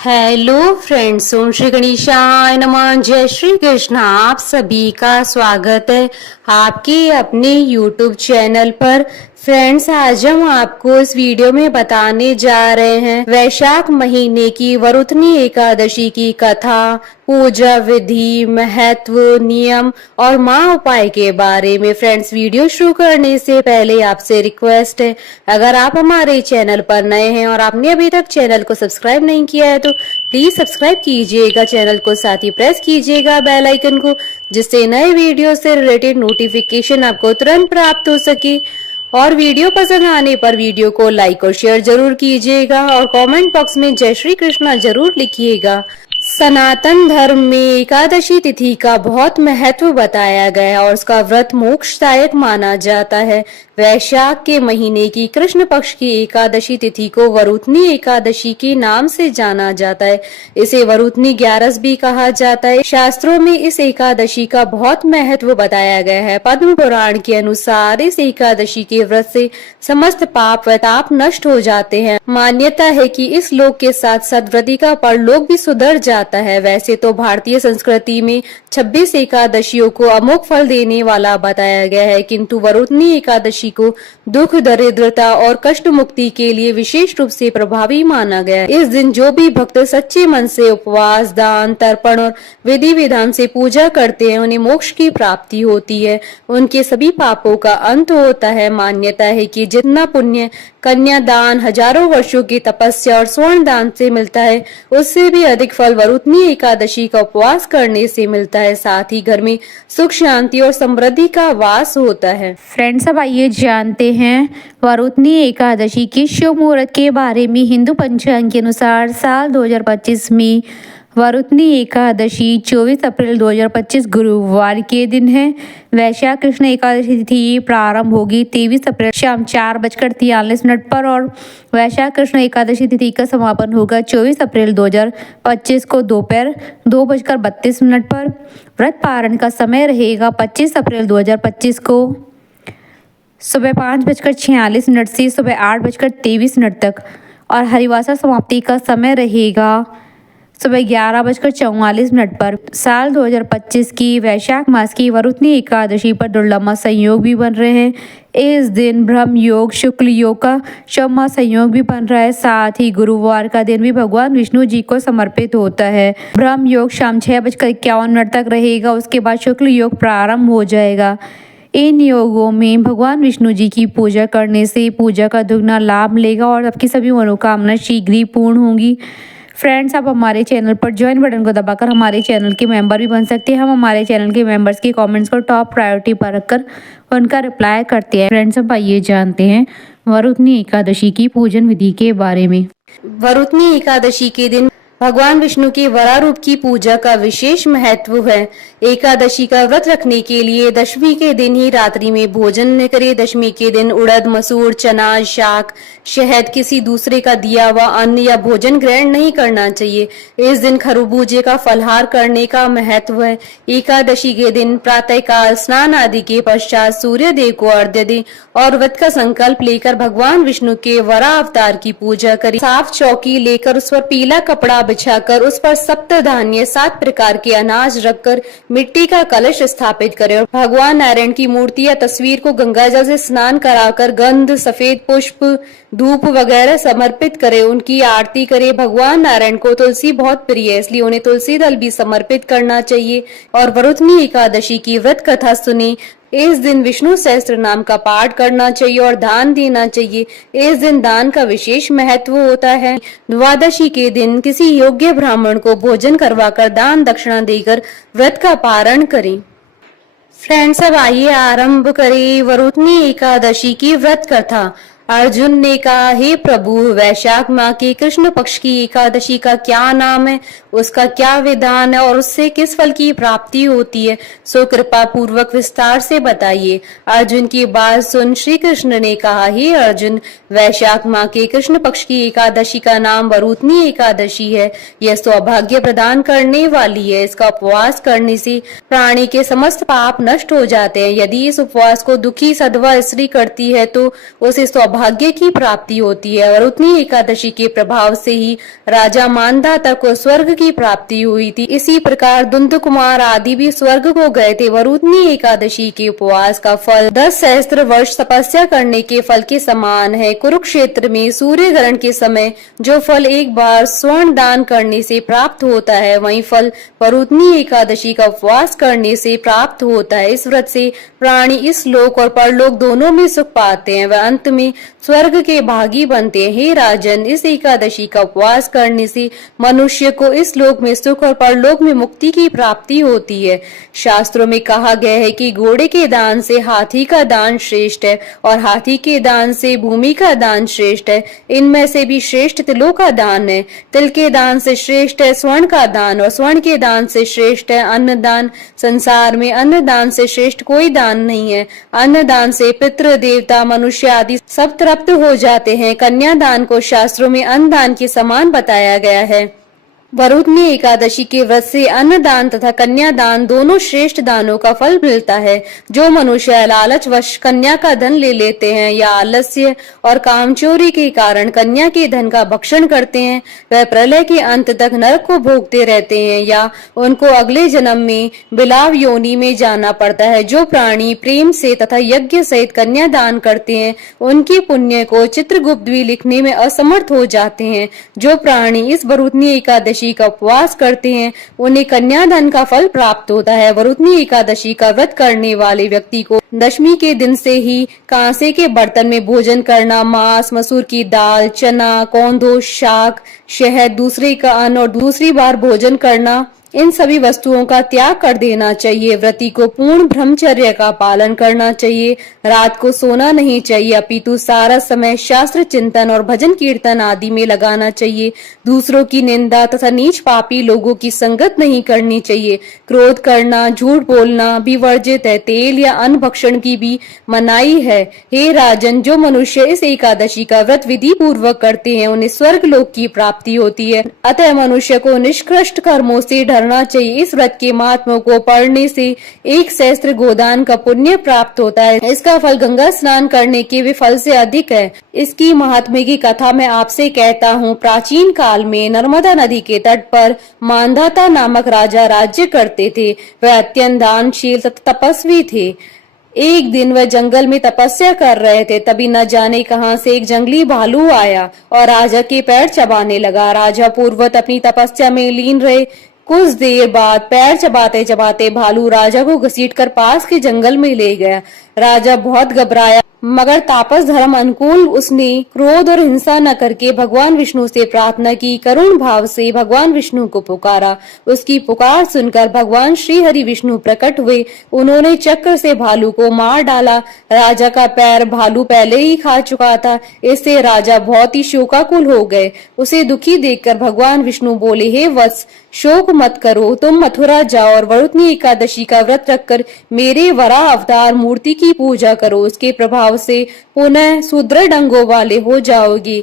Hello friends, ओम श्री गणेशाय नमः। जय श्री कृष्ण। आप सभी का स्वागत है आपके अपने यूट्यूब चैनल पर। फ्रेंड्स, आज हम आपको इस वीडियो में बताने जा रहे हैं वैशाख महीने की वरुथनी एकादशी की कथा, पूजा विधि, महत्व, नियम और माँ उपाय के बारे में। फ्रेंड्स, वीडियो शुरू करने से पहले आपसे रिक्वेस्ट है, अगर आप हमारे चैनल पर नए हैं और आपने अभी तक चैनल को सब्सक्राइब नहीं किया है तो प्लीज सब्सक्राइब कीजिएगा चैनल को, साथ ही प्रेस कीजिएगा बेल आइकन को, जिससे नए वीडियो से रिलेटेड नोटिफिकेशन आपको तुरंत प्राप्त हो सके। और वीडियो पसंद आने पर वीडियो को लाइक और शेयर जरूर कीजिएगा और कमेंट बॉक्स में जय श्री कृष्णा जरूर लिखिएगा। सनातन धर्म में एकादशी तिथि का बहुत महत्व बताया गया है और उसका व्रत मोक्षदायक माना जाता है। वैशाख के महीने की कृष्ण पक्ष की एकादशी तिथि को वरुथनी एकादशी के नाम से जाना जाता है। इसे वरुथनी ग्यारस भी कहा जाता है। शास्त्रों में इस एकादशी का बहुत महत्व बताया गया है। पद्म पुराण के अनुसार इस एकादशी के व्रत से समस्त पाप व ताप नष्ट हो जाते हैं। मान्यता है कि इस लोक के साथ सदव्रती का परलोक भी सुधर जाता है। वैसे तो भारतीय संस्कृति में 26 एकादशियों को अमोघ फल देने वाला बताया गया है, किंतु वरुथनी एकादशी को दुख, दरिद्रता और कष्ट मुक्ति के लिए विशेष रूप से प्रभावी माना गया है। इस दिन जो भी भक्त सच्चे मन से उपवास, दान, तर्पण और विधि विधान से पूजा करते हैं, उन्हें मोक्ष की प्राप्ति होती है। उनके सभी पापों का अंत होता है। मान्यता है कि जितना पुण्य कन्यादान, हजारों वर्षों की तपस्या और स्वर्ण दान से मिलता है, उससे भी अधिक फल वरुथनी एकादशी का उपवास करने से मिलता है। साथ ही घर में सुख, शांति और समृद्धि का वास होता है। फ्रेंड्स, अब आइए जानते हैं वरुथनी एकादशी के शुभ मुहूर्त के बारे में। हिंदू पंचांग के अनुसार साल 2025 में वरुथनी एकादशी 24 अप्रैल 2025 गुरुवार के दिन है। वैशाख कृष्ण एकादशी तिथि प्रारंभ होगी 23 अप्रैल शाम 4:43 पर और वैशाख कृष्ण एकादशी तिथि का समापन होगा 24 अप्रैल 2025 को दोपहर 2:32 पर। व्रत पारण का समय रहेगा 25 अप्रैल 2025 को सुबह 5:46 से सुबह 8:23 तक और हरिवासा समाप्ति का समय रहेगा सुबह 11:44 पर। साल 2025 की वैशाख मास की वरुथनी एकादशी पर दुर्लभ संयोग भी बन रहे हैं। इस दिन ब्रह्म योग, शुक्ल योग का शुभ संयोग भी बन रहा है। साथ ही गुरुवार का दिन भी भगवान विष्णु जी को समर्पित होता है। ब्रह्म योग शाम 6:51 तक रहेगा, उसके बाद शुक्ल योग प्रारंभ हो जाएगा। इन योगों में भगवान विष्णु जी की पूजा करने से पूजा का दुगना लाभ मिलेगा और आपकी सभी मनोकामना शीघ्र ही पूर्ण होंगी। फ्रेंड्स, आप हमारे चैनल पर ज्वाइन बटन को दबाकर हमारे चैनल के मेंबर भी बन सकते हैं। हम हमारे चैनल के मेंबर्स के कमेंट्स को टॉप प्रायोरिटी पर रखकर उनका रिप्लाई करते हैं। फ्रेंड्स, अब आइए जानते हैं वरुथनी एकादशी की पूजन विधि के बारे में। वरुथनी एकादशी के दिन भगवान विष्णु के वरा रूप की पूजा का विशेष महत्व है। एकादशी का व्रत रखने के लिए दशमी के दिन ही रात्रि में भोजन न करें। दशमी के दिन उड़द, मसूर, चना, शाक, शहद, किसी दूसरे का दिया हुआ अन्न या भोजन ग्रहण नहीं करना चाहिए। इस दिन खरबूजे का फलहार करने का महत्व है। एकादशी के दिन प्रातःकाल स्नान आदि के पश्चात सूर्य देव को अर्घ्य दें और व्रत का संकल्प लेकर भगवान विष्णु के वरा अवतार की पूजा करें। साफ चौकी लेकर उस पर पीला कपड़ा बिछाकर उस पर सप्त धान्य 7 प्रकार के अनाज रखकर मिट्टी का कलश स्थापित करें और भगवान नारायण की मूर्ति या तस्वीर को गंगा जल से स्नान कराकर गंध, सफेद पुष्प, धूप वगैरह समर्पित करें। उनकी आरती करें। भगवान नारायण को तुलसी बहुत प्रिय है, इसलिए उन्हें तुलसी दल भी समर्पित करना चाहिए और वरुथनी एकादशी की व्रत कथा सुने। इस दिन विष्णु सहस्त्र नाम का पाठ करना चाहिए और दान देना चाहिए। इस दिन दान का विशेष महत्व होता है। द्वादशी के दिन किसी योग्य ब्राह्मण को भोजन करवाकर दान दक्षिणा देकर व्रत का पारण करें। फ्रेंड्स, अब आइए आरंभ करें वरुथनी एकादशी की व्रत कथा। अर्जुन ने कहा, हे प्रभु, वैशाख माह के कृष्ण पक्ष की एकादशी का क्या नाम है, उसका क्या विधान है और उससे किस फल की प्राप्ति होती है, सो कृपा पूर्वक विस्तार से बताइए। अर्जुन की बात सुन श्री कृष्ण ने कहा, हे अर्जुन, वैशाख माह के कृष्ण पक्ष की एकादशी का नाम वरुथनी एकादशी है। यह सौभाग्य प्रदान करने वाली है। इसका उपवास करने से प्राणी के समस्त पाप नष्ट हो जाते हैं। यदि इस उपवास को दुखी सधवा स्त्री करती है तो उसे सौभाग्य सौभाग्य की प्राप्ति होती है। वरुथनी एकादशी के प्रभाव से ही राजा मानधाता को स्वर्ग की प्राप्ति हुई थी। इसी प्रकार दुंदु कुमार आदि भी स्वर्ग को गए थे। वरुथनी एकादशी के उपवास का फल 10 सहस्त्र वर्ष तपस्या करने के फल के समान है। कुरुक्षेत्र में सूर्य ग्रहण के समय जो फल एक बार स्वर्ण दान करने से प्राप्त होता है, वही फल वरुथनी एकादशी का उपवास करने से प्राप्त होता है। इस व्रत से प्राणी इस लोक और परलोक दोनों में सुख पाते हैं, वह अंत में स्वर्ग के भागी बनते हैं। हे राजन, इस एकादशी का उपवास करने से मनुष्य को इस लोक में सुख और परलोक में मुक्ति की प्राप्ति होती है। शास्त्रों में कहा गया है कि घोड़े के दान से हाथी का दान श्रेष्ठ है और हाथी के दान से भूमि का दान श्रेष्ठ है। इनमें से भी श्रेष्ठ तिलों का दान है। तिल के दान से श्रेष्ठ है स्वर्ण का दान और स्वर्ण के दान से श्रेष्ठ है अन्न दान। संसार में अन्न दान से श्रेष्ठ कोई दान नहीं है। अन्न दान से पितृ देवता मनुष्य आदि सब तृप्त हो जाते हैं। कन्यादान को शास्त्रों में अन्न दान के समान बताया गया है। वरुथनी एकादशी के व्रत से अन्नदान तथा कन्यादान दोनों श्रेष्ठ दानों का फल मिलता है। जो मनुष्य लालचवश कन्या का धन ले लेते हैं या आलस्य और कामचोरी के कारण कन्या के धन का भक्षण करते हैं, वह प्रलय के अंत तक नरक को भोगते रहते हैं या उनको अगले जन्म में बिलाव योनि में जाना पड़ता है। जो प्राणी प्रेम से तथा यज्ञ सहित कन्यादान करते हैं, उनके पुण्य को चित्रगुप्त भी लिखने में असमर्थ हो जाते हैं। जो प्राणी इस वरुथनी एकादशी का उपवास करते हैं, उन्हें कन्यादान का फल प्राप्त होता है। वरुथनी एकादशी का व्रत करने वाले व्यक्ति को दशमी के दिन से ही कांसे के बर्तन में भोजन करना, मांस, मसूर की दाल, चना, कौंधो, शाक, शहद, दूसरे का अन्न और दूसरी बार भोजन करना, इन सभी वस्तुओं का त्याग कर देना चाहिए। व्रती को पूर्ण ब्रह्मचर्य का पालन करना चाहिए। रात को सोना नहीं चाहिए, अपितु सारा समय शास्त्र चिंतन और भजन कीर्तन आदि में लगाना चाहिए। दूसरों की निंदा तथा नीच पापी लोगों की संगत नहीं करनी चाहिए। क्रोध करना, झूठ बोलना भी वर्जित है। तेल या अन्न भक्षण की भी मनाही है। हे राजन, जो मनुष्य इस एकादशी का व्रत विधि पूर्वक करते हैं, उन्हें स्वर्ग लोक की प्राप्ति होती है। अतः मनुष्य को निष्कृष्ट कर्मों से करना चाहिए। इस व्रत के महात्म्य को पढ़ने से 1 सहस्त्र गोदान का पुण्य प्राप्त होता है। इसका फल गंगा स्नान करने के भी फल से अधिक है। इसकी महात्म्य की कथा मैं आपसे कहता हूँ। प्राचीन काल में नर्मदा नदी के तट पर मानधाता नामक राजा राज्य करते थे। वह अत्यंत दानशील तथा तपस्वी थे। एक दिन वह जंगल में तपस्या कर रहे थे, तभी न जाने कहां से एक जंगली भालू आया और राजा के पैर चबाने लगा। राजा पूर्ववत अपनी तपस्या में लीन रहे। कुछ देर बाद पैर चबाते चबाते भालू राजा को घसीटकर पास के जंगल में ले गया। राजा बहुत घबराया, मगर तापस धर्म अनुकूल उसने क्रोध और हिंसा न करके भगवान विष्णु से प्रार्थना की। करुण भाव से भगवान विष्णु को पुकारा। उसकी पुकार सुनकर भगवान श्री हरि विष्णु प्रकट हुए। उन्होंने चक्र से भालू को मार डाला। राजा का पैर भालू पहले ही खा चुका था। इससे राजा बहुत ही शोकाकुल हो गए। उसे दुखी देखकर भगवान विष्णु बोले, हे वत्स, शोक मत करो, तुम मथुरा जाओ और वरुथनी एकादशी का व्रत रखकर मेरे वराह अवतार मूर्ति की पूजा करो। उसके प्रभाव से पुनः सुदृढ़ अंगों वाले हो जाओगी।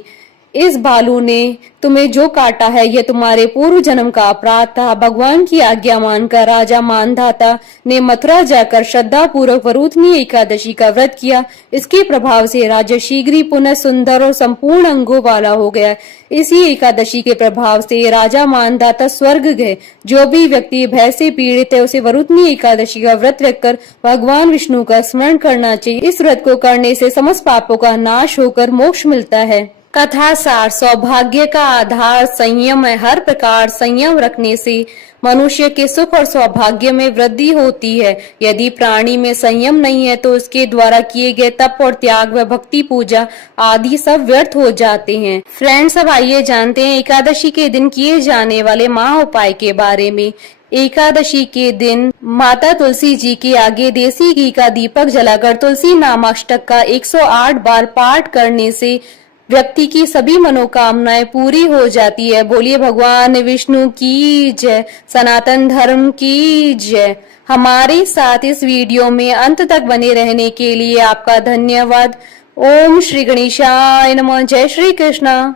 इस भालू ने तुम्हें जो काटा है, यह तुम्हारे पूर्व जन्म का अपराध था। भगवान की आज्ञा मानकर राजा मानधाता ने मथुरा जाकर श्रद्धा पूर्वक वरुथनी एकादशी का व्रत किया। इसके प्रभाव से राजा शीघ्र ही पुनः सुंदर और संपूर्ण अंगों वाला हो गया। इसी एकादशी के प्रभाव से राजा मानधाता स्वर्ग गए। जो भी व्यक्ति भय से पीड़ित है, उसे वरुथनी एकादशी का व्रत रखकर भगवान विष्णु का स्मरण करना चाहिए। इस व्रत को करने से समस्त पापों का नाश होकर मोक्ष मिलता है। कथा सार, सौभाग्य का आधार संयम है। हर प्रकार संयम रखने से मनुष्य के सुख और सौभाग्य में वृद्धि होती है। यदि प्राणी में संयम नहीं है तो उसके द्वारा किए गए तप और त्याग व भक्ति पूजा आदि सब व्यर्थ हो जाते हैं। फ्रेंड्स, अब आइए जानते हैं एकादशी के दिन किए जाने वाले महा उपाय के बारे में। एकादशी के दिन माता तुलसी जी के आगे देसी घी का दीपक जलाकर तुलसी नामाष्टक का 108 बार पाठ करने से व्यक्ति की सभी मनोकामनाएं पूरी हो जाती है। बोलिए भगवान विष्णु की जय, सनातन धर्म की जय। हमारे साथ इस वीडियो में अंत तक बने रहने के लिए आपका धन्यवाद। ओम श्री गणेशाय नमः। जय श्री कृष्णा।